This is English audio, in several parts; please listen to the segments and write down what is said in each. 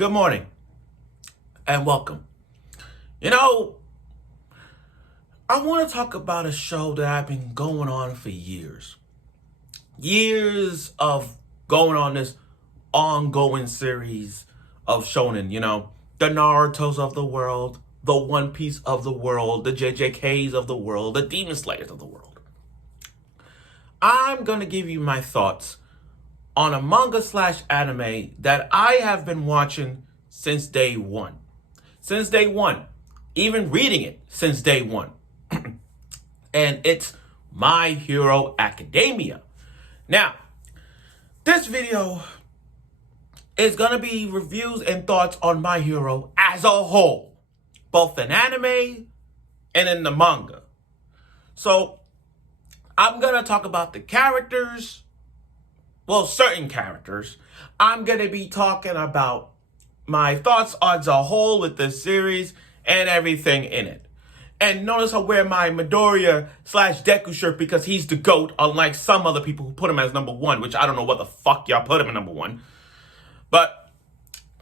Good morning and welcome. You know, I want to talk about a show that I've been going on for years. Years of going on this ongoing series of shonen, the Narutos of the world, the One Piece of the world, the JJKs of the world, the Demon Slayers of the world. I'm going to give you my thoughts on a manga slash anime that I have been watching since day one. Since day one. Even reading it since day one. And it's My Hero Academia. Now, this video is going to be reviews and thoughts on My Hero as a whole. Both in anime and in the manga. So, I'm going to talk about the characters. Well, certain characters. I'm going to be talking about my thoughts as a whole with this series and everything in it. And notice I wear my Midoriya slash Deku shirt because he's the GOAT, unlike some other people who put him as number one, which I don't know what the fuck y'all put him in number one. But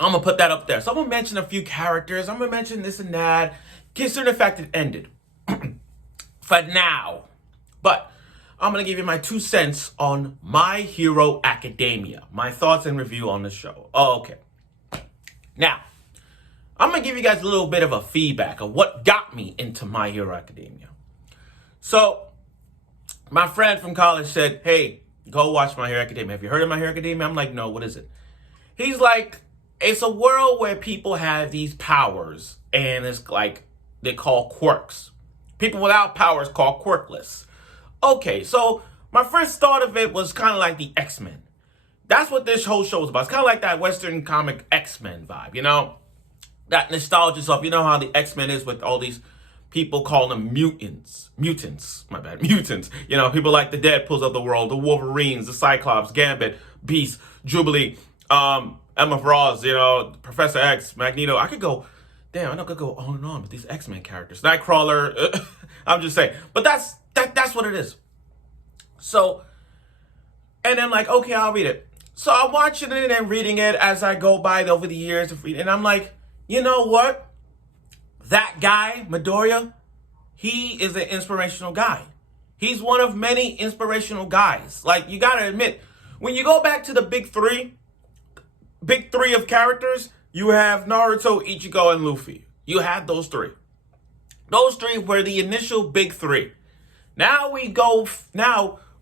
I'm going to put that up there. So I'm going to mention a few characters. I'm going to mention this and that, considering the fact it ended. For now. But I'm going to give you my 2 cents on My Hero Academia. My thoughts and review on the show. Okay. Now, I'm going to give you guys a little bit of a feedback of what got me into My Hero Academia. So, my friend from college said, hey, go watch My Hero Academia. Have you heard of My Hero Academia? I'm like, no, what is it? He's like, it's a world where people have these powers, and it's like, they call quirks. People without powers call quirkless. Okay, so my first thought of it was kind of like the X-Men. That's what this whole show is about. It's kind of like that Western comic X-Men vibe, That nostalgia stuff. You know how the X-Men is with all these people calling them mutants. Mutants. People like the Deadpools of the world, the Wolverines, the Cyclops, Gambit, Beast, Jubilee, Emma Frost, Professor X, Magneto. I could go on and on with these X-Men characters. Nightcrawler. I'm just saying. But that's what it is. So, and then like, okay, I'll read it. So I'm watching it and reading it as I go by over the years of reading. And I'm like, you know what? That guy, Midoriya, he is an inspirational guy. He's one of many inspirational guys. Like, you gotta admit, when you go back to the big three of characters, you have Naruto, Ichigo, and Luffy. You had those three. Those three were the initial big three. Now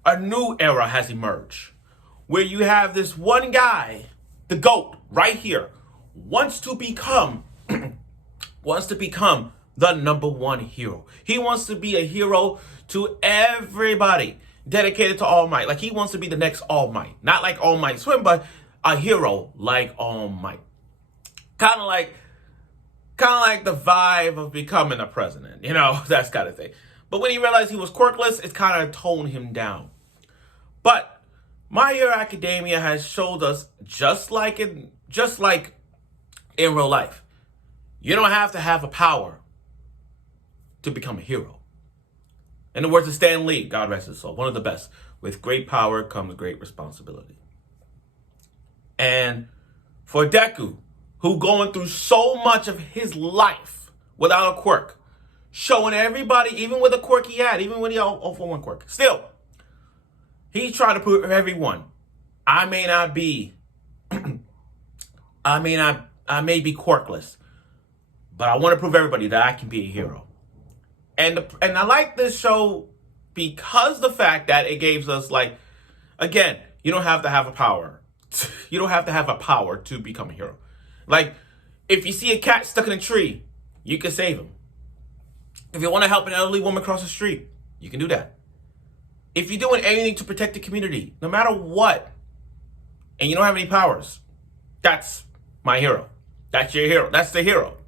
a new era has emerged where you have this one guy, the GOAT, right here, wants to become the number one hero. He wants to be a hero to everybody, dedicated to All Might. Like, he wants to be the next All Might. Not like All Might Swim, but a hero like All Might. Kind of like the vibe of becoming a president, that kind of thing. But when he realized he was quirkless, it kind of toned him down. But My Hero Academia has showed us, just like in real life, you don't have to have a power to become a hero. In the words of Stan Lee, God rest his soul, one of the best, with great power comes great responsibility. And for Deku, who going through so much of his life without a quirk, showing everybody, even with a quirk he had, even when he had 041 quirk, still, he's trying to prove to everyone, I may be quirkless, but I want to prove everybody that I can be a hero. And I like this show because the fact that it gives us, like, again, you don't have to have a power. You don't have to have a power to become a hero. Like, if you see a cat stuck in a tree, you can save him. If you want to help an elderly woman cross the street, you can do that. If you're doing anything to protect the community, no matter what, and you don't have any powers, that's my hero. That's your hero. That's the hero.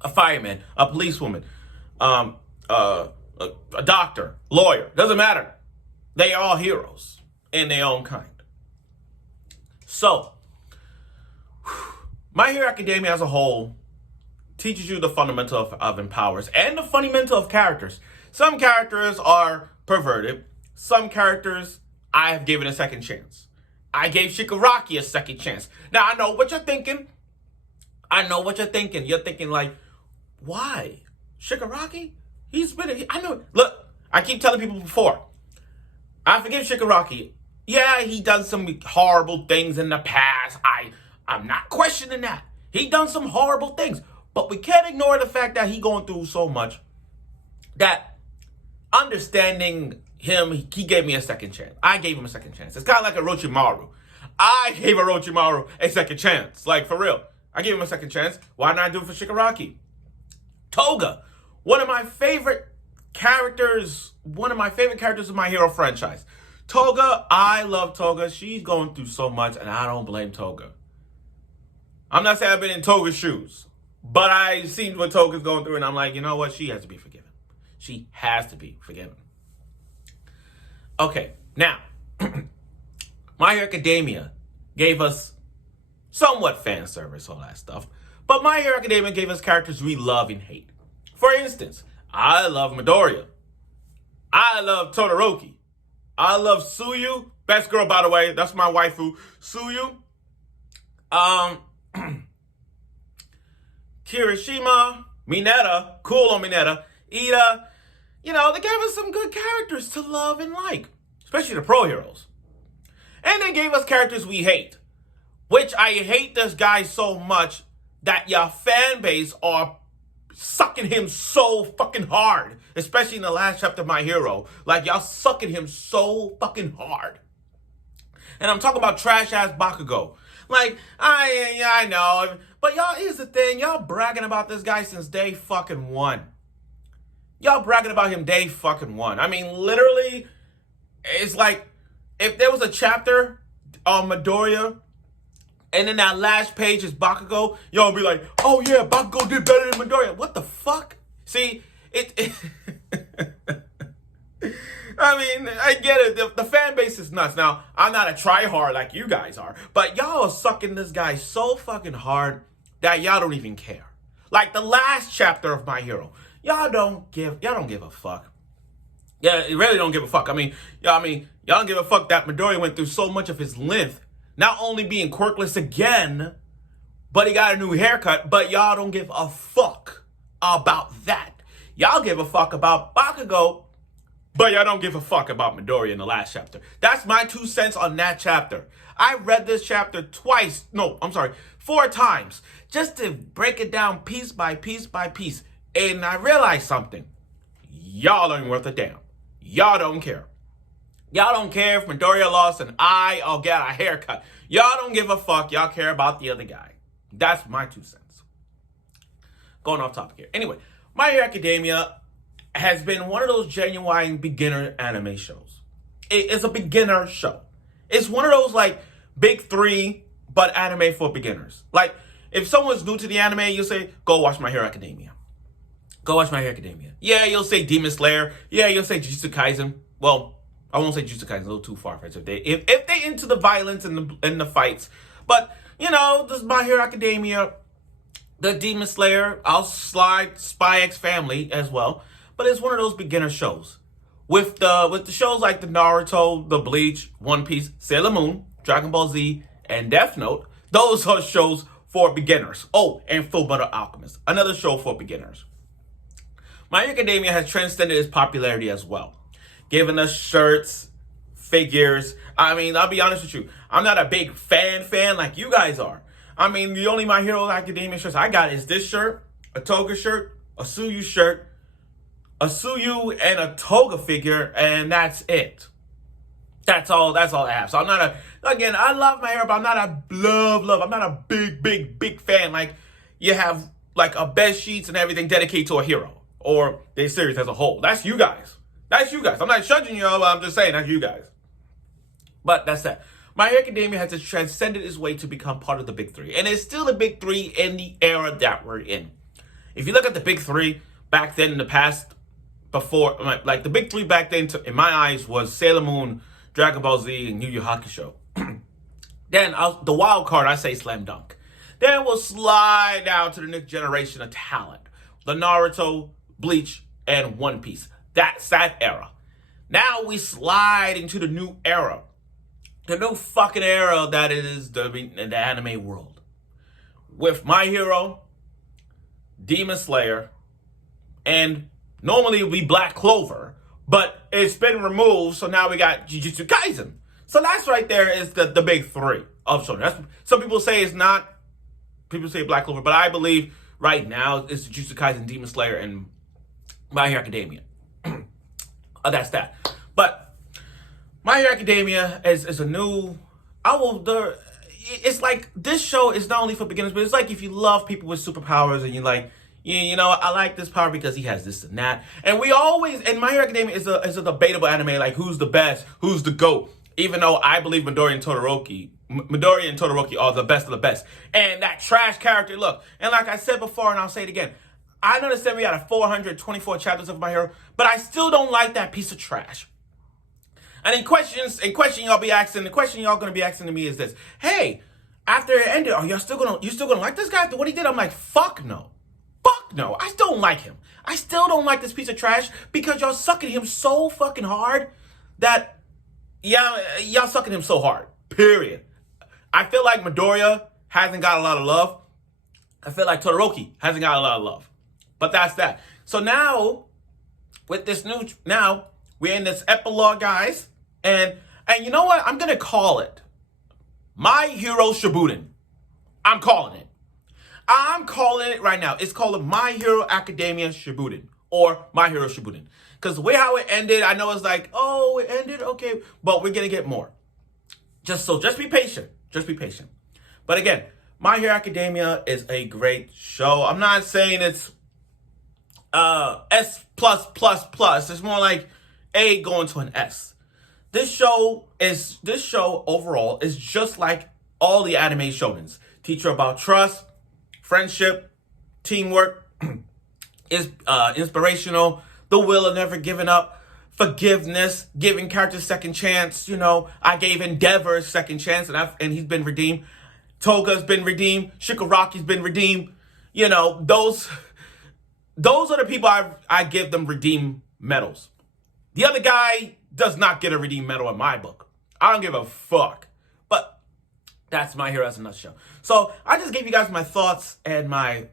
A fireman, a policewoman, a doctor, lawyer, doesn't matter. They are all heroes in their own kind. So, My Hero Academia as a whole teaches you the fundamental of empowers and the fundamental of characters. Some characters are perverted. Some characters I have given a second chance. I gave Shigaraki a second chance. Now, I know what you're thinking. I know what you're thinking. You're thinking like, why? Shigaraki? I know. Look, I keep telling people before. I forgive Shigaraki. Yeah, he done some horrible things in the past. I'm not questioning that. He done some horrible things. But we can't ignore the fact that he going through so much that understanding him, he gave me a second chance. I gave him a second chance. It's kind of like Orochimaru. I gave Orochimaru a second chance. Like, for real. I gave him a second chance. Why not do it for Shigaraki? Toga, one of my favorite characters of My Hero franchise. Toga, I love Toga. She's going through so much, and I don't blame Toga. I'm not saying I've been in Toga's shoes, but I've seen what Toga's going through, and I'm like, you know what? She has to be forgiven. She has to be forgiven. Okay, now, My Hero Academia gave us somewhat fan service, all that stuff. But My Hero Academia gave us characters we love and hate. For instance, I love Midoriya. I love Todoroki. I love Tsuyu. Best girl, by the way. That's my waifu. Tsuyu. Kirishima. Mineta. Cool on Mineta. Ida. You know, they gave us some good characters to love and like. Especially the pro heroes. And they gave us characters we hate. Which I hate this guy so much that your fan base are sucking him so fucking hard. Especially in the last chapter of My Hero. Like, y'all sucking him so fucking hard. And I'm talking about trash-ass Bakugo. Like, I know. But y'all, here's the thing. Y'all bragging about this guy since day fucking one. Y'all bragging about him day fucking one. I mean, literally, it's like, if there was a chapter on Midoriya, and then that last page is Bakugo, y'all be like, oh yeah, Bakugo did better than Midoriya. What the fuck? See, I mean, I get it. The fan base is nuts. Now, I'm not a tryhard like you guys are, but y'all are sucking this guy so fucking hard that y'all don't even care. Like the last chapter of My Hero, y'all don't give a fuck. Yeah, you really don't give a fuck. Y'all don't give a fuck that Midoriya went through so much of his length, not only being quirkless again, but he got a new haircut, but y'all don't give a fuck about that. Y'all give a fuck about Bakugo, but y'all don't give a fuck about Midoriya in the last chapter. That's my 2 cents on that chapter. I read this chapter 4 times, just to break it down piece by piece by piece. And I realized something. Y'all ain't worth a damn. Y'all don't care. Y'all don't care if Midoriya lost an eye or got a haircut. Y'all don't give a fuck. Y'all care about the other guy. That's my 2 cents. Going off topic here. Anyway, My Hero Academia has been one of those genuine beginner anime shows. It's a beginner show. It's one of those like big 3, but anime for beginners. Like if someone's new to the anime, you'll say, go watch My Hero Academia. Go watch My Hero Academia. Yeah, you'll say Demon Slayer. Yeah, you'll say Jujutsu Kaisen. Well, I won't say Jujutsu Kaisen, a little too far-fetched if they into the violence and the fights. But, you know, this is My Hero Academia, the Demon Slayer, I'll slide Spy X Family as well. But it's one of those beginner shows. With the shows like the Naruto, the Bleach, One Piece, Sailor Moon, Dragon Ball Z, and Death Note, those are shows for beginners. Oh, and Fullmetal Alchemist, another show for beginners. My Hero Academia has transcended its popularity as well, giving us shirts, figures. I mean, I'll be honest with you, I'm not a big fan like you guys are. I mean, the only My Hero Academia shirts I got is this shirt, a Toga shirt, a Tsuyu shirt, a Tsuyu and a Toga figure, and that's it. That's all I have. So I'm not again, I love My Hero, but I'm not I'm not a big fan. Like, you have like a bed sheets and everything dedicated to a hero or their series as a whole. That's you guys. I'm not judging you all, I'm just saying that's you guys. But that's that. My Hero Academia has transcended its way to become part of the big 3. And it's still the big 3 in the era that we're in. If you look at the big 3 back then in the past, before, like the big 3 back then, in my eyes, was Sailor Moon, Dragon Ball Z, and Yu Yu Hakusho. Then the wild card, I say Slam Dunk. Then we'll slide down to the next generation of talent. The Naruto, Bleach, and One Piece. That's that era. Now we slide into the new era. The new fucking era that is the anime world. with My Hero, Demon Slayer, and normally it would be Black Clover, but it's been removed, so now we got Jujutsu Kaisen. So that's right there is the big three of shonen. Some people say it's not. People say Black Clover, but I believe right now it's Jujutsu Kaisen, Demon Slayer, and My Hero Academia. That's that. But My Hero Academia is a new. It's like this show is not only for beginners, but it's like if you love people with superpowers and you like. You know, I like this power because he has this and that. And we always, and My Hero Academia is a debatable anime, like who's the best, who's the GOAT. Even though I believe Midori and Todoroki are the best of the best. And that trash character, look, and like I said before, and I'll say it again, I understand we got 424 chapters of My Hero, but I still don't like that piece of trash. And the question y'all gonna be asking to me is this: hey, after it ended, are you still gonna like this guy after what he did? I'm like, fuck no. Fuck no. I still don't like him. I still don't like this piece of trash because y'all sucking him so fucking hard that y'all sucking him so hard. Period. I feel like Midoriya hasn't got a lot of love. I feel like Todoroki hasn't got a lot of love. But that's that. So now, with this we're in this epilogue, guys. And you know what? I'm going to call it My Hero Shippuden. I'm calling it. I'm calling it right now. It's called My Hero Academia Shippuden. Or My Hero Shippuden. Because the way how it ended, I know it's like, oh, it ended? Okay. But we're going to get more. Just be patient. Just be patient. But again, My Hero Academia is a great show. I'm not saying it's S+++. It's more like A going to an S. This show overall is just like all the anime shonens. Teach you about trust, friendship, teamwork, is inspirational, the will of never giving up, forgiveness, giving characters second chance. You know, I gave Endeavor a second chance, and he's been redeemed. Toga's been redeemed. Shikaraki's been redeemed. You know, those are the people I give them redeem medals. The other guy does not get a redeem medal in my book. I don't give a fuck. But that's My Hero as a nutshell. So I just gave you guys my thoughts and my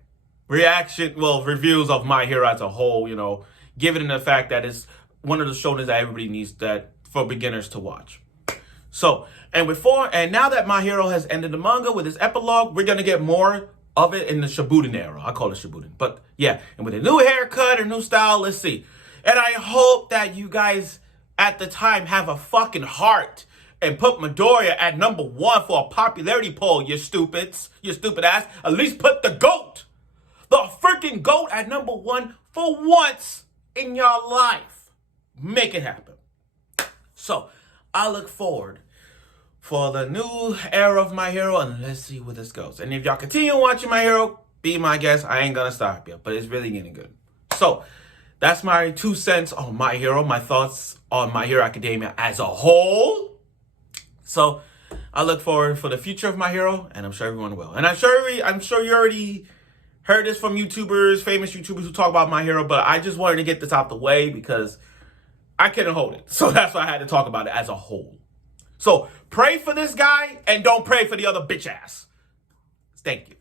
reviews of My Hero as a whole, you know, given the fact that it's one of the shonens that everybody needs that for beginners to watch. So, and now that My Hero has ended the manga with its epilogue, we're going to get more of it in the Shippuden era. I call it Shippuden. But yeah, and with a new haircut or new style, let's see. And I hope that you guys at the time have a fucking heart and put Midoriya at #1 for a popularity poll, you stupid ass. At least put the GOAT, the freaking GOAT at #1 for once in your life. Make it happen. So, I look forward for the new era of My Hero, and let's see where this goes. And if y'all continue watching My Hero, be my guest. I ain't gonna stop you, but it's really getting good. So, that's my 2 cents on My Hero, my thoughts on My Hero Academia as a whole. So, I look forward for the future of My Hero, and I'm sure everyone will. And I'm sure you already heard this from famous YouTubers who talk about My Hero, but I just wanted to get this out the way because I couldn't hold it. So that's why I had to talk about it as a whole. So pray for this guy and don't pray for the other bitch ass. Thank you.